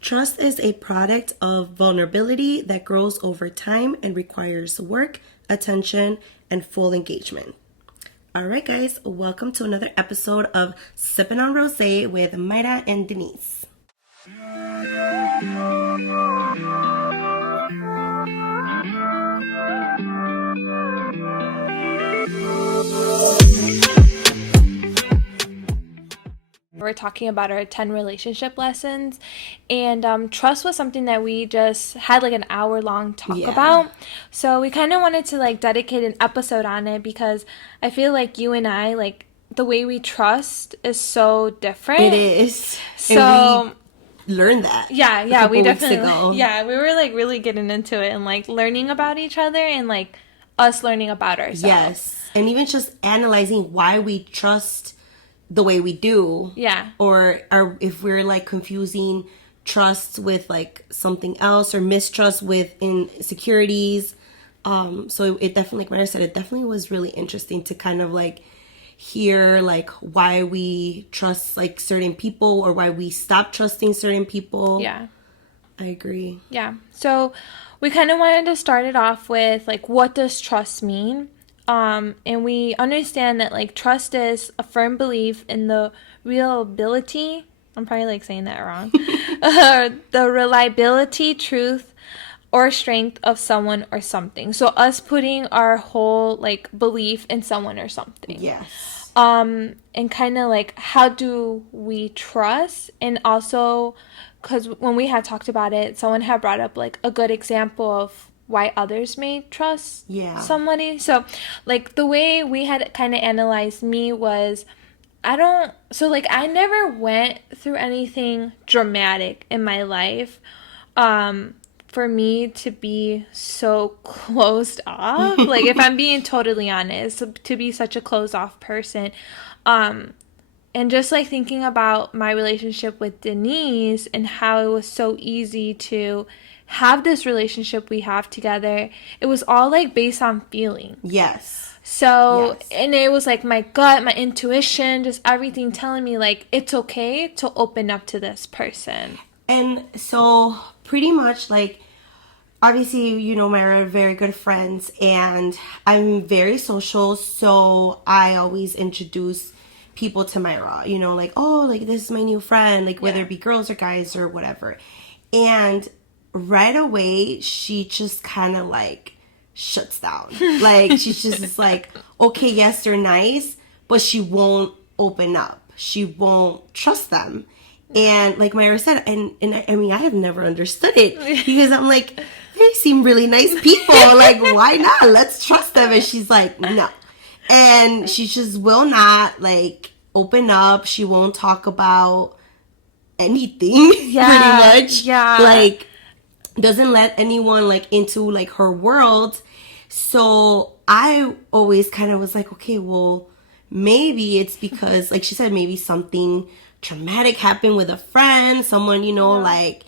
Trust is a product of vulnerability that grows over time and requires work, attention, and full engagement. All right, guys, welcome to another episode of Sippin on Rosé with Mayra and Denise. We're talking about our 10 relationship lessons, and trust was something that we just had like an hour-long talk about. So we kind of wanted to like dedicate an episode on it because I feel like you and I, like, the way we trust is so different. It is. So and we learned that. Yeah, we definitely. Ago. Yeah, we were like really getting into it and like learning about each other and like us learning about ourselves. Yes, and even just analyzing why we trust the way we do. Yeah. Or if we're like confusing trust with like something else or mistrust with insecurities. So it definitely, like Mara said, it definitely was really interesting to kind of like hear like why we trust like certain people or why we stop trusting certain people. Yeah. I agree. Yeah. So we kind of wanted to start it off with like, what does trust mean? And we understand that like trust is a firm belief in the reliability. I'm probably like saying that wrong. The reliability, truth, or strength of someone or something. So us putting our whole like belief in someone or something. Yes. And kind of like, how do we trust? And also, because when we had talked about it, someone had brought up like a good example of why others may trust somebody. So like the way we had kind of analyzed me was, I never went through anything dramatic in my life for me to be so closed off. Like, if I'm being totally honest, to be such a closed off person. And just like thinking about my relationship with Denise and how it was so easy to have this relationship we have together, it was all like based on feeling. Yes. So, and it was like my gut, my intuition, just everything telling me like it's okay to open up to this person. And so pretty much like, obviously, you know, Mayra are very good friends and I'm very social. So I always introduce people to Mayra, you know, like, oh, like this is my new friend, like whether it be girls or guys or whatever. And right away, she just kind of like shuts down. Like she's just like, okay, yes, they're nice, but she won't open up. She won't trust them. And like Mayra said, and I mean, I have never understood it because I'm like, they seem really nice people. Like, why not? Let's trust them. And she's like, no. And she just will not like open up. She won't talk about anything pretty much. Yeah. Like, doesn't let anyone like into like her world. So I always kind of was like, okay, well, maybe it's because, like she said, maybe something traumatic happened with a friend, someone, you know, like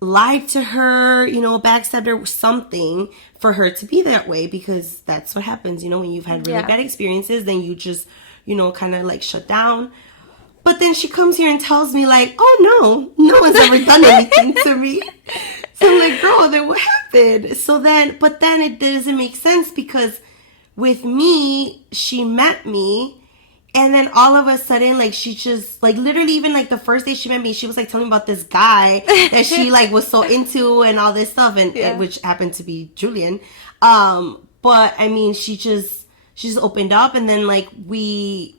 lied to her, you know, backstabbed her, something for her to be that way, because that's what happens, you know, when you've had really bad experiences, then you just, you know, kind of like shut down. But then she comes here and tells me like, oh no one's ever done anything to me. So I'm like, girl, then what happened? So then, but then it doesn't make sense because with me, she met me and then all of a sudden, like, she just, like, literally even, like, the first day she met me, she was, like, telling me about this guy that she, like, was so into and all this stuff, and which happened to be Julian. But, I mean, she just opened up, and then, like, we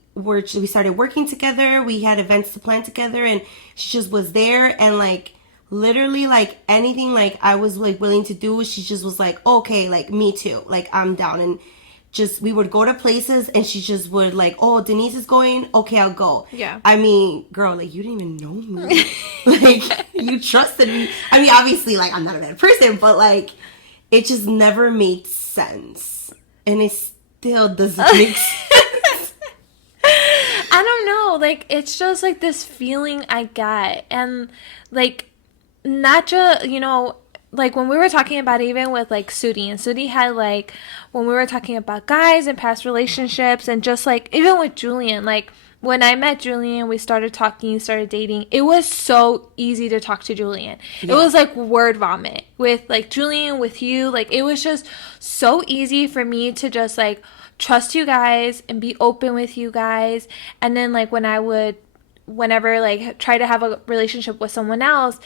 started working together, we had events to plan together, and she just was there, and, like, literally, like, anything, like, I was, like, willing to do, she just was like, okay, like, me too, like, I'm down, and just, we would go to places, and she just would, like, oh, Denise is going, okay, I'll go. Yeah. I mean, girl, like, you didn't even know me. Like, you trusted me. I mean, obviously, like, I'm not a bad person, but, like, it just never made sense. And it still doesn't make sense. I don't know, like, it's just, like, this feeling I get, and, like, not just, you know, like, when we were talking about even with, like, Sudi, and Sudi had, like, when we were talking about guys and past relationships, and just, like, even with Julian, like, when I met Julian, we started talking, started dating, it was so easy to talk to Julian. Yeah. It was like word vomit with like Julian, with you. Like it was just so easy for me to just like trust you guys and be open with you guys. And then like whenever like try to have a relationship with someone else,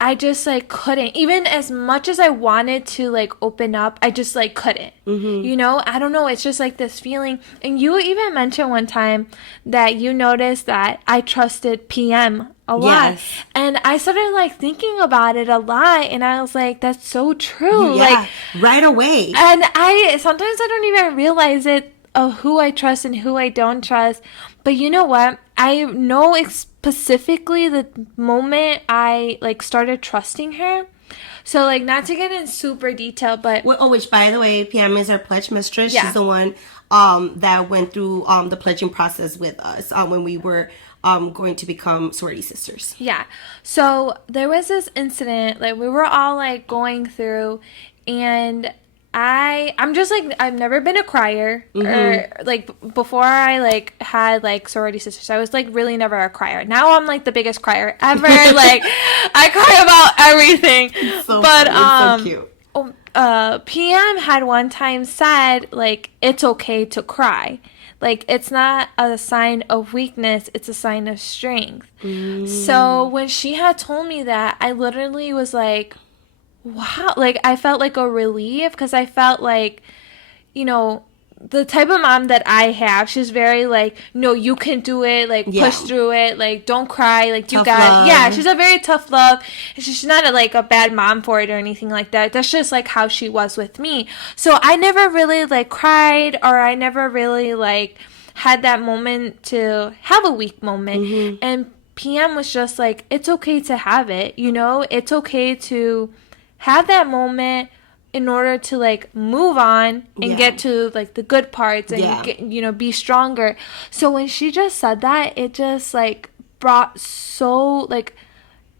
I just like couldn't. Even as much as I wanted to like open up, I just like couldn't. Mm-hmm. You know, I don't know. It's just like this feeling. And you even mentioned one time that you noticed that I trusted PM a lot. Yes. And I started like thinking about it a lot, and I was like, that's so true. Yeah, like right away. And sometimes I don't even realize it of who I trust and who I don't trust. But you know what? I know specifically the moment I like started trusting her. So like, not to get in super detail, but which by the way, PM is our pledge mistress. Yeah. She's the one that went through the pledging process with us when we were going to become sorority sisters. Yeah. So there was this incident, like we were all like going through, and I'm just like, I've never been a crier. Mm-hmm. Or like before I like had like sorority sisters, I was like really never a crier. Now I'm like the biggest crier ever. Like I cry about everything. So but funny. It's so cute. PM had one time said like it's okay to cry. Like it's not a sign of weakness, it's a sign of strength. Mm. So when she had told me that, I literally was like, wow, like I felt like a relief, because I felt like, you know, the type of mom that I have, she's very like, no, you can do it, like push through it, like don't cry, like you got it. Yeah, she's a very tough love. She's not a bad mom for it or anything like that. That's just like how she was with me. So I never really like cried, or I never really like had that moment to have a weak moment. Mm-hmm. And PM was just like, it's okay to have it, you know, it's okay to have that moment in order to like move on and get to like the good parts and get, you know, be stronger. So when she just said that, it just like brought so like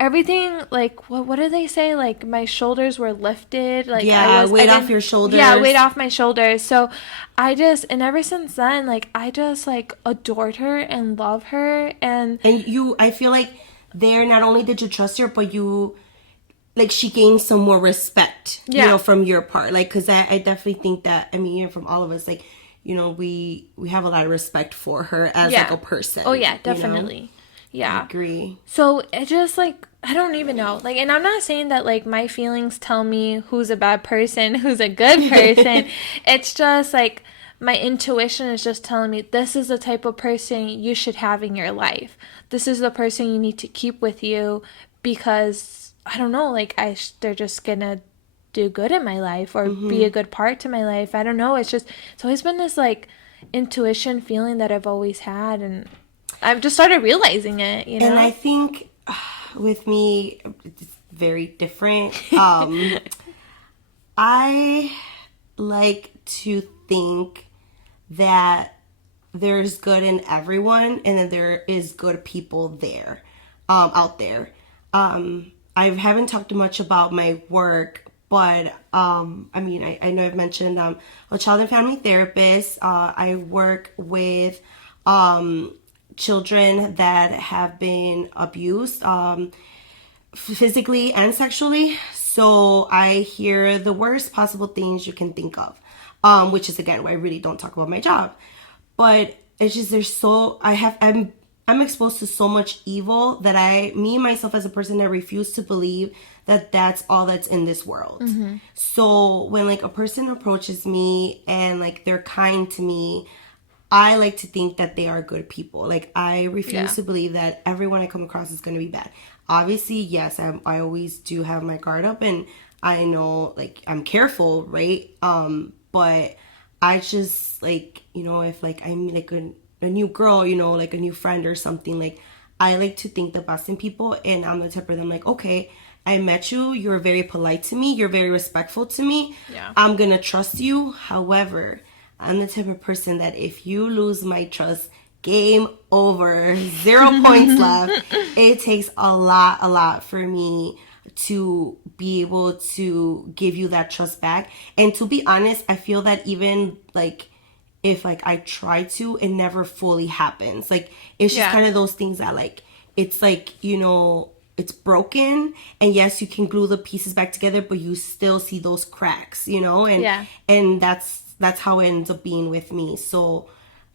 everything, like what do they say, like my shoulders were lifted, like weight off your shoulders. Weight off my shoulders. So I just, and ever since then, like I just like adored her and love her. And I feel like there, not only did you trust her, but you, like, she gained some more respect, you know, from your part. Like, because I definitely think that, I mean, even from all of us, like, you know, we have a lot of respect for her as, like, a person. Oh, yeah, definitely. You know? Yeah. I agree. So, it just, like, I don't even know. Like, and I'm not saying that, like, my feelings tell me who's a bad person, who's a good person. It's just, like, my intuition is just telling me this is the type of person you should have in your life. This is the person you need to keep with you, because I don't know, like they're just gonna do good in my life, or be a good part to my life. I don't know. It's always been this like intuition feeling that I've always had, and I've just started realizing it, you know? And I think with me, it's very different. I like to think that there's good in everyone, and that there is good people there, out there. I haven't talked much about my work, but I mean, I know I've mentioned a child and family therapist. I work with children that have been abused physically and sexually. So I hear the worst possible things you can think of, which is, again, why I really don't talk about my job. But it's just, I'm exposed to so much evil that myself as a person, I refuse to believe that that's all that's in this world. Mm-hmm. So when like a person approaches me and like they're kind to me, I like to think that they are good people. Like I refuse to believe that everyone I come across is going to be bad. Obviously, yes, I always do have my guard up, and I know like I'm careful, right? But I just like, you know, if like I'm like a new girl, you know, like a new friend or something, like I like to think the best in people, and I'm the type of them like, okay, I met you, you're very polite to me, you're very respectful to me, I'm gonna trust you. However, I'm the type of person that if you lose my trust, game over, 0 points left. It takes a lot for me to be able to give you that trust back. And to be honest, I feel that even like if like I try to, it never fully happens. Like it's just kind of those things that like it's like, you know, it's broken, and yes, you can glue the pieces back together, but you still see those cracks, you know, and that's how it ends up being with me. So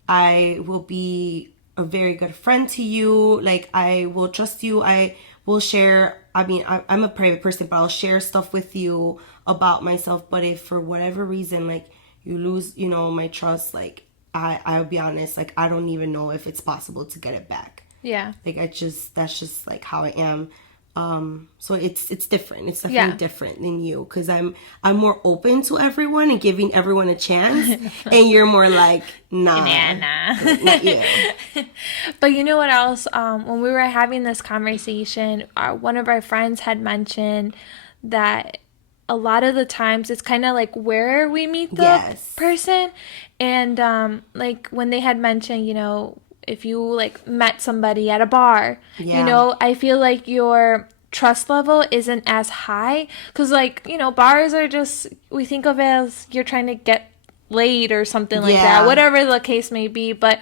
I will be a very good friend to you. Like I will trust you. I will share. I mean, I'm a private person, but I'll share stuff with you about myself. But if for whatever reason, like you lose, you know, my trust, like I'll be honest, like I don't even know if it's possible to get it back. Yeah. Like that's just like how I am. So it's different. It's definitely different than you, because I'm more open to everyone and giving everyone a chance, and you're more like nah. Not you. But you know what else? When we were having this conversation, one of our friends had mentioned that a lot of the times it's kind of like where we meet the person, and like when they had mentioned, you know, if you like met somebody at a bar, you know, I feel like your trust level isn't as high, because like, you know, bars are just, we think of it as you're trying to get laid or something like that, whatever the case may be. But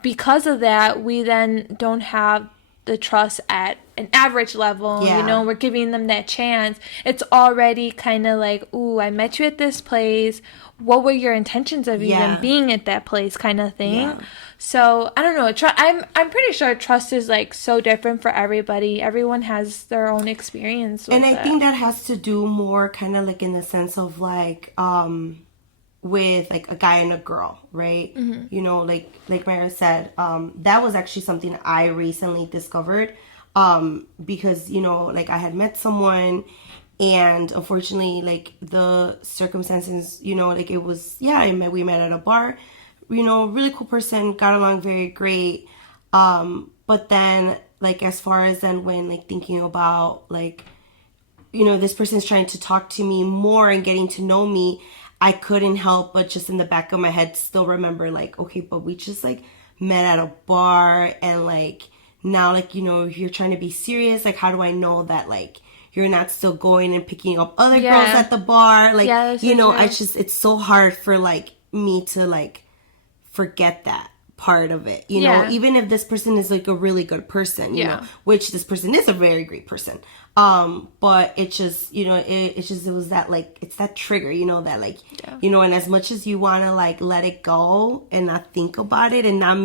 because of that, we then don't have the trust at an average level, you know, we're giving them that chance. It's already kind of like, ooh, I met you at this place. What were your intentions of even being at that place, kind of thing. So I don't know. I'm pretty sure trust is like so different for everybody. Everyone has their own experience with it. I think that has to do more kind of like in the sense of like with like a guy and a girl, right? Mm-hmm. You know, like Mayra said, that was actually something I recently discovered, because, you know, like I had met someone, and unfortunately, like the circumstances, you know, like it was, we met at a bar, you know, really cool person, got along very great. But then like, as far as then when like thinking about like, you know, this person's trying to talk to me more and getting to know me, I couldn't help but just in the back of my head still remember like, okay, but we just like met at a bar, and like now, like, you know, if you're trying to be serious, like how do I know that like you're not still going and picking up other girls at the bar? Like, you know, it's so hard for like me to like forget that part of it, you know, even if this person is like a really good person, you know, which this person is a very great person. But it just, you know, it was that like, it's that trigger, you know, that like, you know, and as much as you want to like let it go and not think about it and not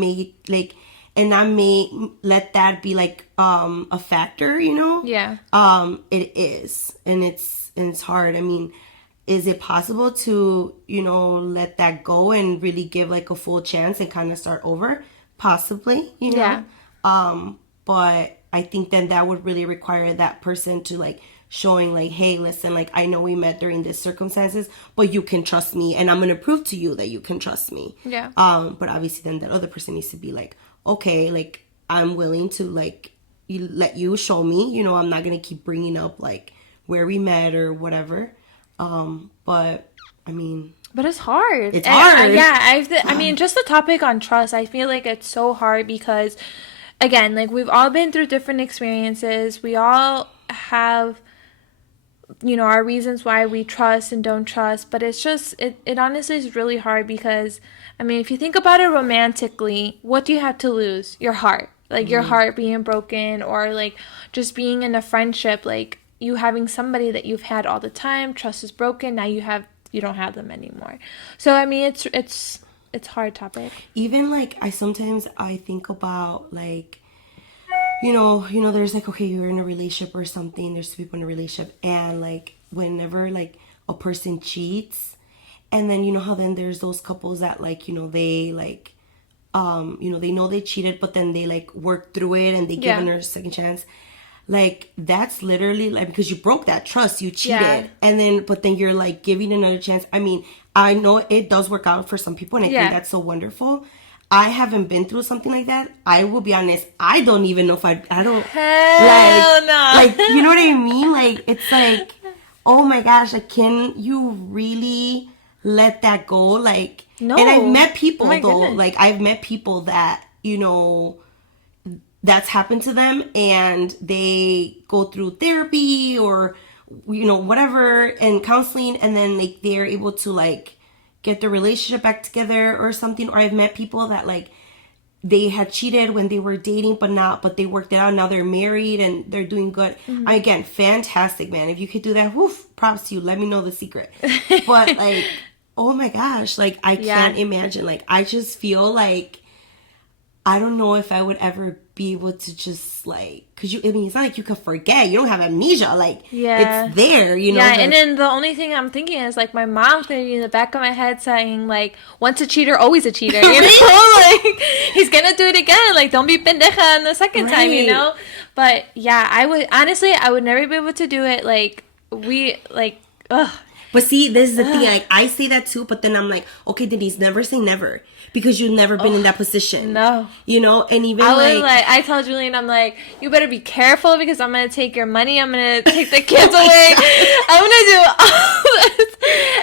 let that be like, a factor, you know? It is. And it's hard. I mean, is it possible to, you know, let that go and really give like a full chance and kind of start over? Possibly, you know? But I think then that would really require that person to like showing like, hey, listen, like I know we met during these circumstances, but you can trust me, and I'm going to prove to you that you can trust me. But obviously then that other person needs to be like, okay, like I'm willing to like let you show me, you know, I'm not going to keep bringing up like where we met or whatever. But I mean, but it's hard. It's hard. I mean, just the topic on trust, I feel like it's so hard because, again, like we've all been through different experiences. We all have, you know, our reasons why we trust and don't trust. But it's just, it honestly is really hard because, I mean, if you think about it romantically, what do you have to lose? Your heart. Like your heart being broken, or like just being in a friendship, like you having somebody that you've had all the time, trust is broken, now you don't have them anymore. So I mean, it's hard topic. Even like I think about like, you know, there's like, okay, you're in a relationship or something, there's two people in a relationship, and like whenever like a person cheats, and then you know how then there's those couples that like, you know, they like you know, they know they cheated, but then they like work through it and they give her a second chance. Like, that's literally, like, because you broke that trust, you cheated, and then, but then you're, like, giving another chance. I mean, I know it does work out for some people, and I think that's so wonderful. I haven't been through something like that. I will be honest, I don't even know if I don't, hell like, no. Like, you know what I mean? Like, it's like, oh my gosh, like, can you really let that go? Like, no. And I've met people, though, goodness. like, I've met people that, you know, that's happened to them, and they go through therapy or, you know, whatever, and counseling, and then like they're able to like, get their relationship back together or something. Or I've met people that like they had cheated when they were dating, but they worked it out. Now they're married and they're doing good. Again, fantastic, man. If you could do that, woof, props to you. Let me know the secret. But like, oh my gosh, like I can't imagine. Like I just feel like I don't know if I would ever be able to just like, cause I mean, it's not like you could forget. You don't have amnesia. Like, it's there, you know? Yeah, and then the only thing I'm thinking is like my mom's gonna be in the back of my head saying like, once a cheater, always a cheater. You know, like he's gonna do it again. Like, don't be pendeja the second time, you know? But yeah, I would never be able to do it. Like ugh. But see, this is the thing. Like, I say that too, but then I'm like, okay, Denise, never say never. Because you've never been in that position. No. You know, and even I tell Julian, I'm like, you better be careful because I'm going to take your money. I'm going to take the kids away. I'm going to do all this.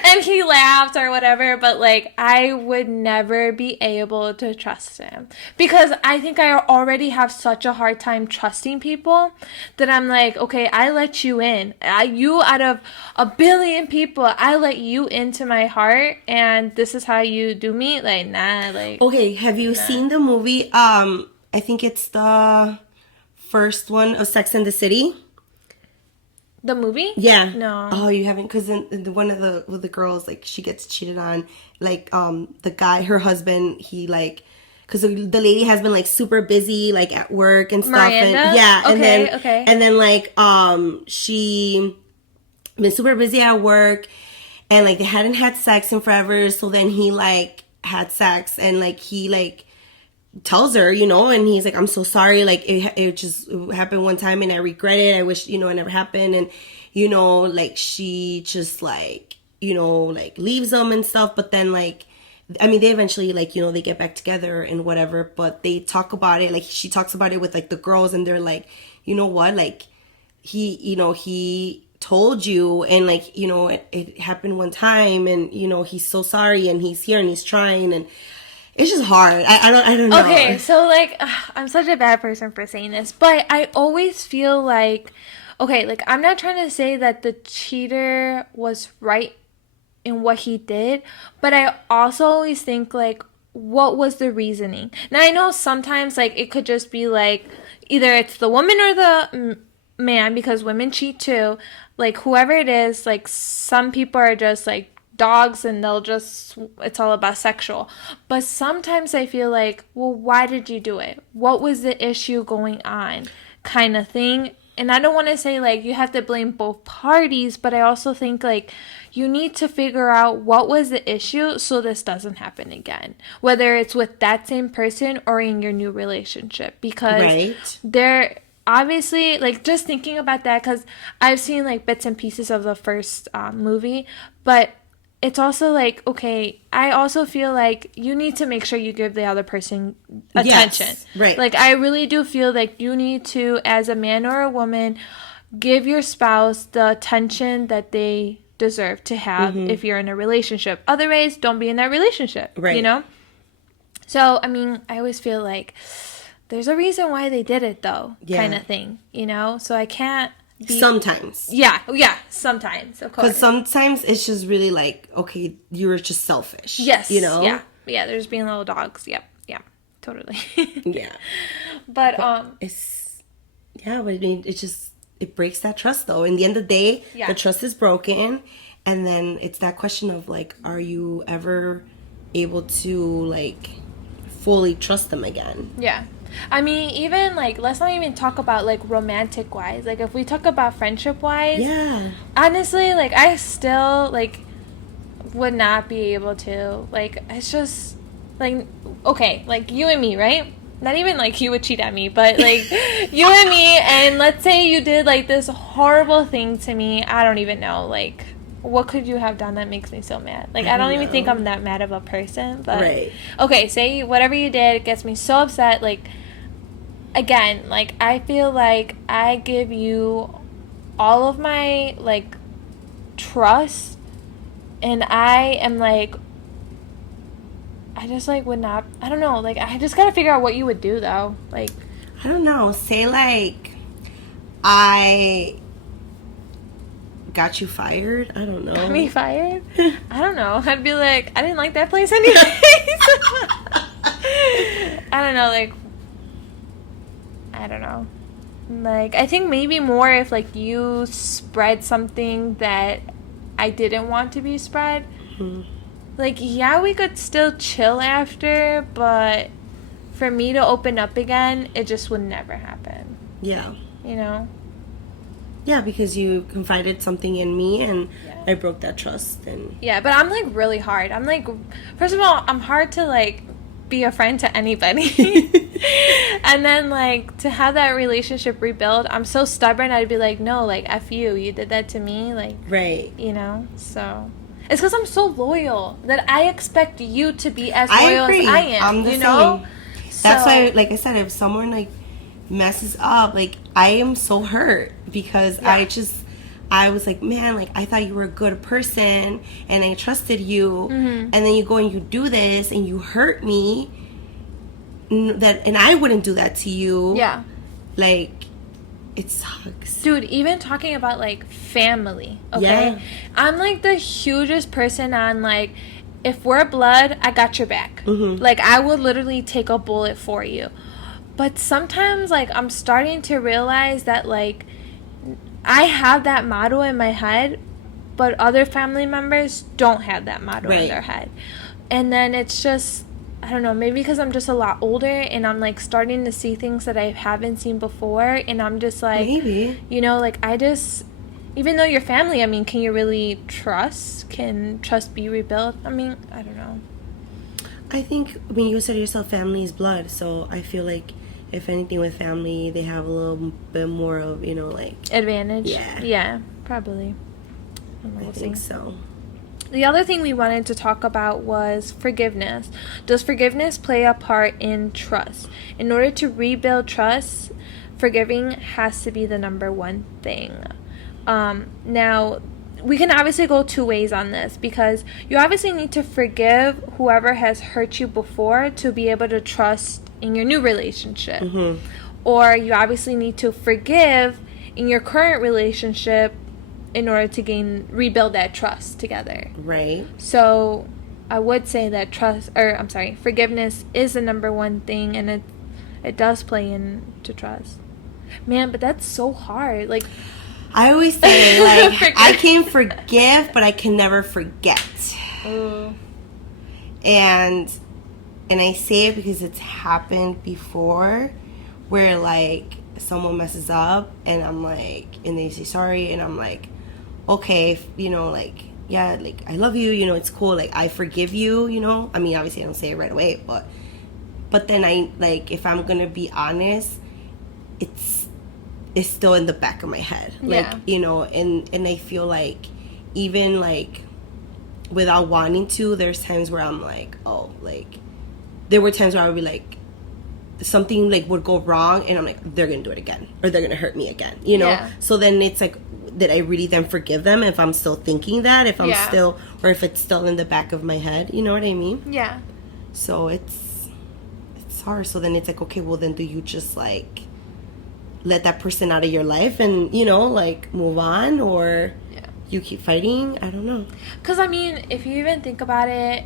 And he laughed or whatever. But, like, I would never be able to trust him. Because I think I already have such a hard time trusting people that I'm like, okay, I let you in. You out of a billion people, I let you into my heart. And this is how you do me? Like, nah. Like, okay, have you seen the movie? I think it's the first one of Sex and the City. The movie? Yeah. No. Oh, you haven't? Because one of the girls, like, she gets cheated on. Like, the guy, her husband, he like, because the lady has been like super busy, like at work and stuff. Miranda? And yeah. Okay. And then like, she been super busy at work, and like they hadn't had sex in forever. So then he like had sex, and like he like tells her, you know, and he's like, I'm so sorry, like it just happened one time and I regret it, I wish, you know, it never happened. And you know, like she just like, you know, like leaves him and stuff. But then like, I mean, they eventually like, you know, they get back together and whatever, but they talk about it, like she talks about it with like the girls, and they're like, you know what, like he told you, and like, you know, it happened one time, and you know, he's so sorry, and he's here and he's trying, and it's just hard. I don't know. Okay, so like I'm such a bad person for saying this, but I always feel like, okay, like I'm not trying to say that the cheater was right in what he did, but I also always think like, what was the reasoning? Now I know sometimes like it could just be like either it's the woman or the man, because women cheat too. Like whoever it is, like some people are just like dogs and it's all about sexual. But sometimes I feel like, well, why did you do it? What was the issue going on? Kind of thing. And I don't want to say like you have to blame both parties, but I also think like you need to figure out what was the issue so this doesn't happen again. Whether it's with that same person or in your new relationship. Because they're obviously, like, just thinking about that, because I've seen like bits and pieces of the first movie, but it's also like, okay, I also feel like you need to make sure you give the other person attention. Yes, right. Like, I really do feel like you need to, as a man or a woman, give your spouse the attention that they deserve to have if you're in a relationship. Otherwise, don't be in that relationship. Right. You know? So, I mean, I always feel like there's a reason why they did it, though, kind of thing, you know? So I can't sometimes. Yeah, sometimes, of course. Because sometimes it's just really like, okay, you're just selfish. Yes. You know? Yeah, there's being little dogs. Yep, yeah, totally. Yeah. But, but I mean, it breaks that trust, though. In the end of the day, the trust is broken. And then it's that question of, like, are you ever able to, like, fully trust them again? Yeah. I mean, even, like, let's not even talk about, like, romantic-wise. Like, if we talk about friendship-wise, honestly, like, I still, like, would not be able to. Like, it's just, like, okay, like, you and me, right? Not even, like, you would cheat on me, but, like, you and me, and let's say you did, like, this horrible thing to me. I don't even know, like, what could you have done that makes me so mad? Like, I don't even think I'm that mad of a person, but, okay, say whatever you did gets me so upset, like, again, like, I feel like I give you all of my, like, trust, and I am, like, I just, like, would not, I don't know, like, I just gotta figure out what you would do, though, like. I don't know, say, like, I got you fired? I don't know. Me fired? I don't know. I'd be like, I didn't like that place anyways. I don't know, like, I don't know. Like, I think maybe more if, like, you spread something that I didn't want to be spread. Mm-hmm. Like, yeah, we could still chill after, but for me to open up again, it just would never happen. Yeah. You know? Yeah, because you confided something in me, and I broke that trust. And yeah, but I'm, like, really hard. I'm, like, first of all, I'm hard to, like, be a friend to anybody. And then, like, to have that relationship rebuild, I'm so stubborn. I'd be like, no, like, F you did that to me, like, right, you know. So it's because I'm so loyal that I expect you to be as loyal as I am. I'm the you know same. That's why, like I said, if someone like messes up, like, I am so hurt because I was like, man, like, I thought you were a good person and I trusted you, and then you go and you do this and you hurt me, and I wouldn't do that to you. Yeah. Like, it sucks. Dude, even talking about, like, family, okay? Yeah. I'm, like, the hugest person on, like, if we're blood, I got your back. Mm-hmm. Like, I would literally take a bullet for you. But sometimes, like, I'm starting to realize that, like, I have that motto in my head, but other family members don't have that motto in their head. And then it's just, I don't know, maybe because I'm just a lot older and I'm, like, starting to see things that I haven't seen before. And I'm just like, maybe, you know, like, I just, even though you're family, I mean, can you really trust? Can trust be rebuilt? I mean, I don't know. I think when you said yourself, family is blood. So I feel like, if anything, with family, they have a little bit more of, you know, like, advantage. Yeah, probably. I think so. The other thing we wanted to talk about was forgiveness. Does forgiveness play a part in trust? In order to rebuild trust, forgiving has to be the number one thing. Now, we can obviously go two ways on this, because you obviously need to forgive whoever has hurt you before to be able to trust in your new relationship. Mm-hmm. Or you obviously need to forgive in your current relationship in order to rebuild that trust together. Right. So I would say that forgiveness is the number one thing, and it does play into trust. Man, but that's so hard. Like, I always say, like, I can forgive, but I can never forget. Ooh. And I say it because it's happened before, where, like, someone messes up and I'm like, and they say sorry, and I'm like, okay, you know, like, yeah, like, I love you, you know, it's cool, like, I forgive you, you know. I mean, obviously I don't say it right away, but then I, like, if I'm gonna be honest, it's still in the back of my head. Like, you know, and I feel like, even, like, without wanting to, there's times where I'm like, oh, like, there were times where I would be like, something, like, would go wrong, and I'm like, they're gonna do it again, or they're gonna hurt me again, you know. So then it's like, did I really then forgive them if I'm still thinking that, if I'm still, or if it's still in the back of my head, you know what I mean? Yeah. So it's hard. So then it's like, okay, well, then do you just, like, let that person out of your life and, you know, like, move on, or you keep fighting? I don't know. Because, I mean, if you even think about it,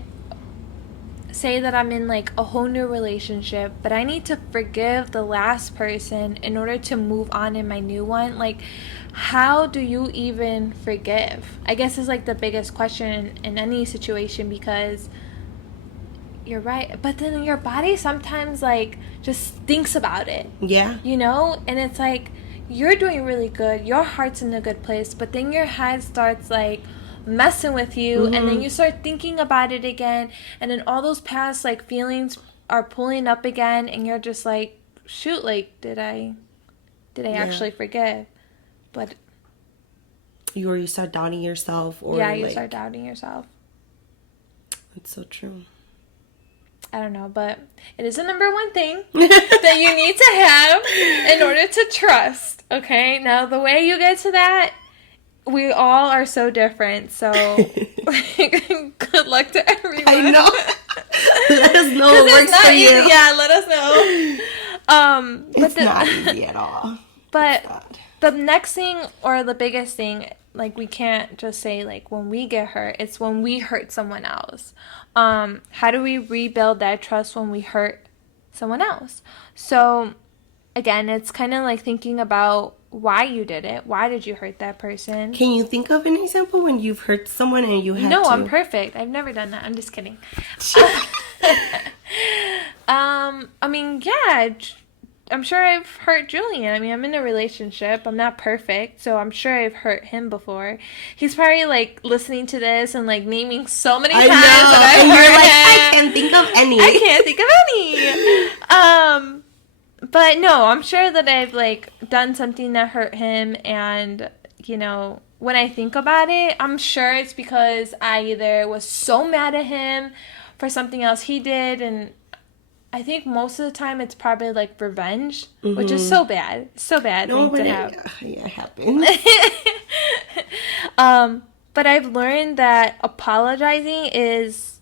say that I'm in, like, a whole new relationship, but I need to forgive the last person in order to move on in my new one. Like, how do you even forgive? I guess is, like, the biggest question in any situation, because you're right, but then your body sometimes, like, just thinks about it. Yeah. You know? And it's like, you're doing really good, your heart's in a good place, but then your head starts, like, messing with you, and then you start thinking about it again, and then all those past, like, feelings are pulling up again, and you're just like, shoot, like, did I actually forgive? But you start doubting yourself, or you start doubting yourself. That's so true. I don't know, but it is the number one thing that you need to have in order to trust. Okay, now the way you get to that, we all are so different, so good luck to everyone. I know. Let us know what works for you. Yeah, let us know. It's not easy at all. But the next thing, or the biggest thing, like, we can't just say, like, when we get hurt. It's when we hurt someone else. How do we rebuild that trust when we hurt someone else? So, again, it's kind of like thinking about why you did it. Why did you hurt that person? Can you think of an example when you've hurt someone and you had No, to... I'm perfect. I've never done that. I'm just kidding. I mean, yeah, I'm sure I've hurt Julian. I mean, I'm in a relationship. I'm not perfect, so I'm sure I've hurt him before. He's probably, like, listening to this and, like, naming so many times that I've hurt him. I can't think of any. I can't think of any. But no, I'm sure that I've, like, done something that hurt him, and, you know, when I think about it, I'm sure it's because I either was so mad at him for something else he did, and I think most of the time it's probably, like, revenge, which is so bad. So bad thing to have. Yeah, it happens. But I've learned that apologizing is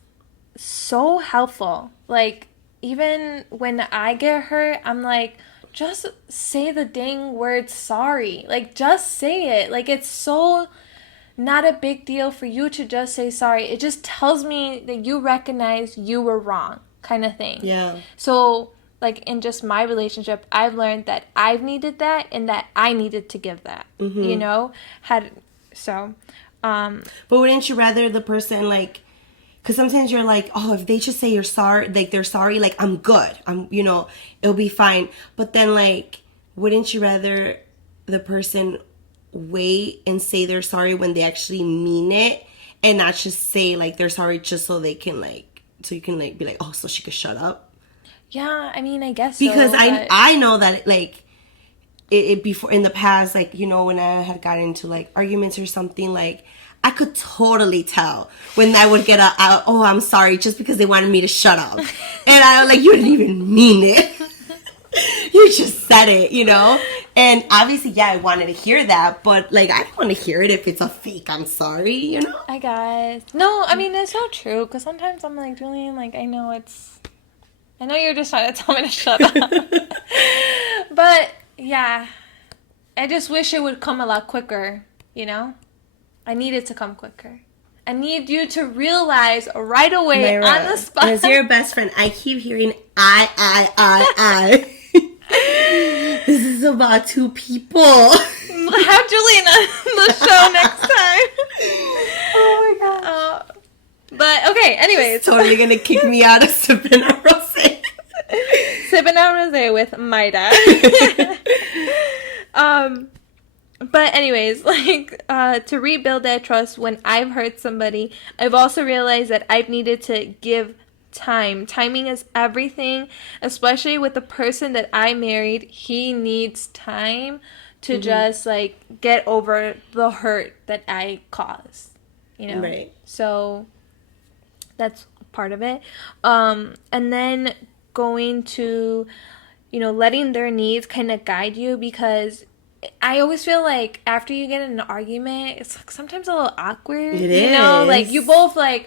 so helpful. Like, even when I get hurt, I'm like, just say the dang word sorry. Like, just say it. Like, it's so not a big deal for you to just say sorry. It just tells me that you recognize you were wrong, kind of thing. Yeah. So, like, in just my relationship, I've learned that I've needed that and that I needed to give that, you know? But wouldn't you rather the person, like, because sometimes you're like, oh, if they just say you're sorry, like, they're sorry, like, I'm good. You know, it'll be fine. But then, like, wouldn't you rather the person wait and say they're sorry when they actually mean it and not just say, like, they're sorry just so they can, like, so you can, like, be like, oh, so she could shut up? Yeah, I mean, I guess because so. I know that, like, it before, in the past, like, you know, when I had gotten into, like, arguments or something, like, I could totally tell when I would get oh, I'm sorry, just because they wanted me to shut up. And I was like, you didn't even mean it. You just said it, you know? And obviously, yeah, I wanted to hear that, but, like, I don't want to hear it if it's a fake I'm sorry, you know? I guess. No, I mean, it's so true, because sometimes I'm like, Julian, like, I know you're just trying to tell me to shut up. But, yeah, I just wish it would come a lot quicker, you know? I need it to come quicker. I need you to realize right away, Mayra, on the spot. As your best friend, I keep hearing I. This is about two people. Have Julian on the show next time. Oh my gosh. But, okay, anyways. She's totally going to kick me out of Sippin on Rosé. Sippin on Rosé with Mayra. But anyways, like, to rebuild that trust when I've hurt somebody, I've also realized that I've needed to give time. Timing is everything, especially with the person that I married. He needs time to just, like, get over the hurt that I caused, you know? Right. So that's part of it. And then going to, you know, letting their needs kind of guide you, because I always feel like after you get in an argument, it's like sometimes a little awkward. It you know, like, you both, like,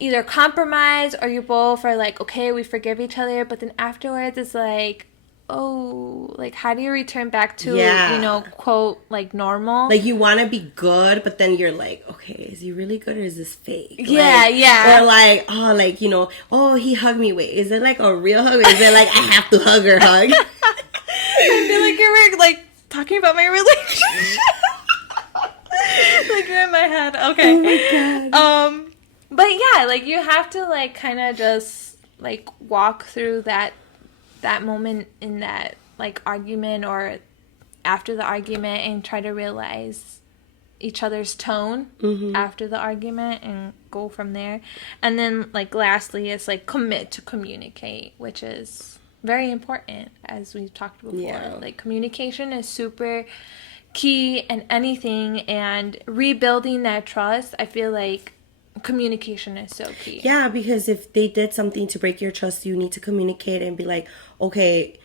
either compromise or you both are like, okay, we forgive each other, but then afterwards it's like, oh, like, how do you return back to, you know, quote, like, normal? Like, you want to be good, but then you're like, okay, is he really good or is this fake? Yeah, like, yeah. Or like, oh, like, you know, oh, he hugged me. Wait, is it like a real hug? Or is it like, I have to hug or hug? I feel like you're, like, talking about my relationship. Like, you're in my head. Okay. Oh my God. But yeah, like, you have to, like, kind of just, like, walk through that moment in that, like, argument or after the argument and try to realize each other's tone after the argument and go from there. And then, like, lastly, it's, like, commit to communicate, which is very important, as we've talked before. Yeah. Like, communication is super key in anything, and rebuilding that trust, I feel like communication is so key. Yeah, because if they did something to break your trust, you need to communicate and be like, okay,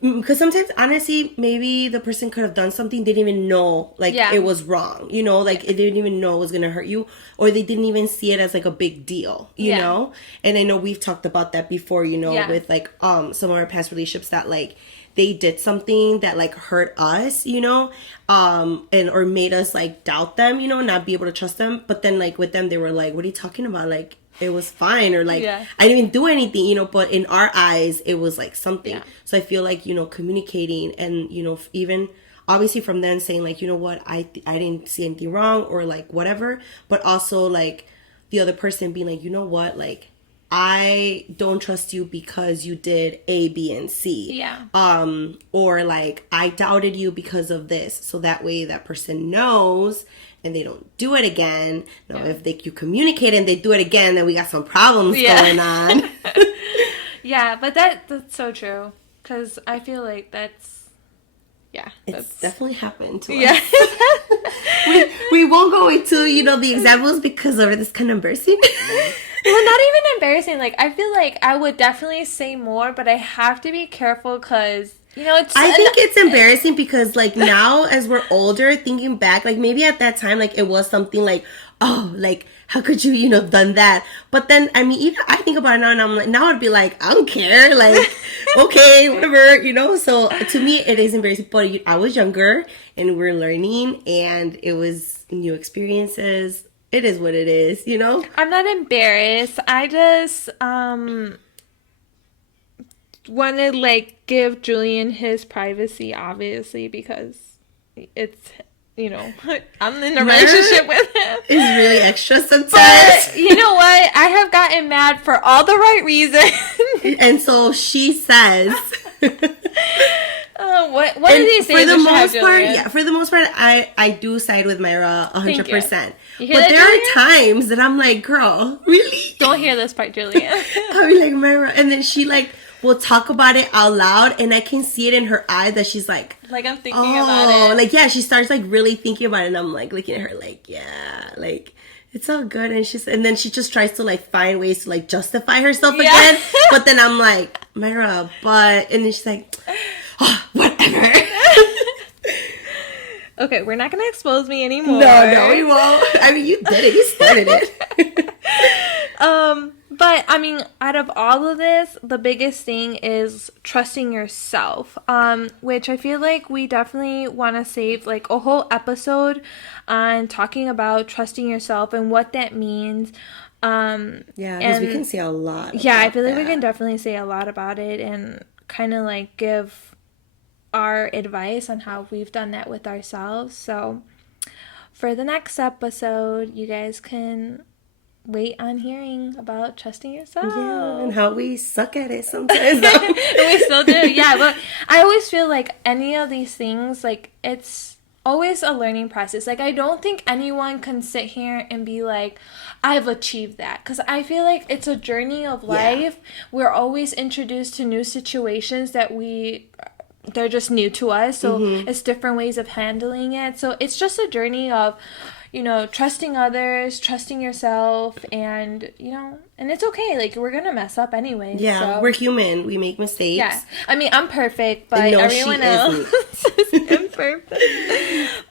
because sometimes, honestly, maybe the person could have done something they didn't even know, like, it was wrong, you know, like, they didn't even know it was gonna hurt you, or they didn't even see it as, like, a big deal, you know. And I know we've talked about that before, you know, with, like, some of our past relationships, that, like, they did something that like hurt us, you know, and or made us like doubt them, you know, not be able to trust them. But then like with them, they were like, what are you talking about? Like, it was fine, or like, I didn't even do anything, you know, but in our eyes, it was like something. Yeah. So I feel like, you know, communicating and, you know, even obviously from then saying like, you know what, I didn't see anything wrong or like whatever, but also like the other person being like, you know what, like, I don't trust you because you did A, B, and C. Yeah. Or like, I doubted you because of this. So that way that person knows and they don't do it again. Now, if you communicate and they do it again, then we got some problems going on. Yeah, but that's so true. Because I feel like that's definitely happened to us. we won't go into, you know, the examples because of it's kind of embarrassing. Well, not even embarrassing. Like, I feel like I would definitely say more, but I have to be careful because, you know, I think it's embarrassing because, like, now as we're older, thinking back, like, maybe at that time, like, it was something like, oh, like, how could you, you know, done that? But then, I mean, even I think about it now, and I'm like, now I'd be like, I don't care. Like, okay, whatever, you know? So, to me, it is embarrassing. But I was younger, and we were learning, and it was new experiences. It is what it is, you know? I'm not embarrassed. I just want to, like, give Julian his privacy, obviously, because it's, you know, I'm in a relationship with him. It's really extra sometimes. But you know what? I have gotten mad for all the right reasons. And so she says... what do these things? For the most part, I do side with Mayra 100%. But there are times that I'm like, girl, really? Don't hear this part, Julia. I'll be like, Mayra, and then she like will talk about it out loud, and I can see it in her eye that she's like I'm thinking about it. Like, yeah, she starts like really thinking about it, and I'm like looking at her like, yeah, like it's all good, and then she just tries to like find ways to like justify herself again, but then I'm like, Mayra, and then she's like, oh, whatever. Okay, we're not going to expose me anymore. No, we won't. I mean, you did it. You started it. But, I mean, out of all of this, the biggest thing is trusting yourself, which I feel like we definitely want to save, like, a whole episode on talking about trusting yourself and what that means. Because we can say a lot about I feel like we can definitely say a lot about it and kind of, like, give our advice on how we've done that with ourselves. So for the next episode, you guys can wait on hearing about trusting yourself. Yeah, and how we suck at it sometimes. And we still do. Yeah, but I always feel like any of these things, like, it's always a learning process. Like, I don't think anyone can sit here and be like, I've achieved that. Because I feel like it's a journey of life. We're always introduced to new situations that they're just new to us, so it's different ways of handling it. So it's just a journey of, you know, trusting others, trusting yourself, and, you know, and it's okay. Like, we're gonna mess up anyway. Yeah, so. We're human. We make mistakes. Yeah, I mean, I'm perfect, but everyone else is imperfect.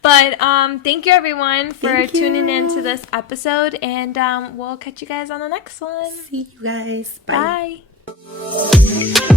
But thank you everyone for tuning in to this episode, and we'll catch you guys on the next one. See you guys. Bye. Bye.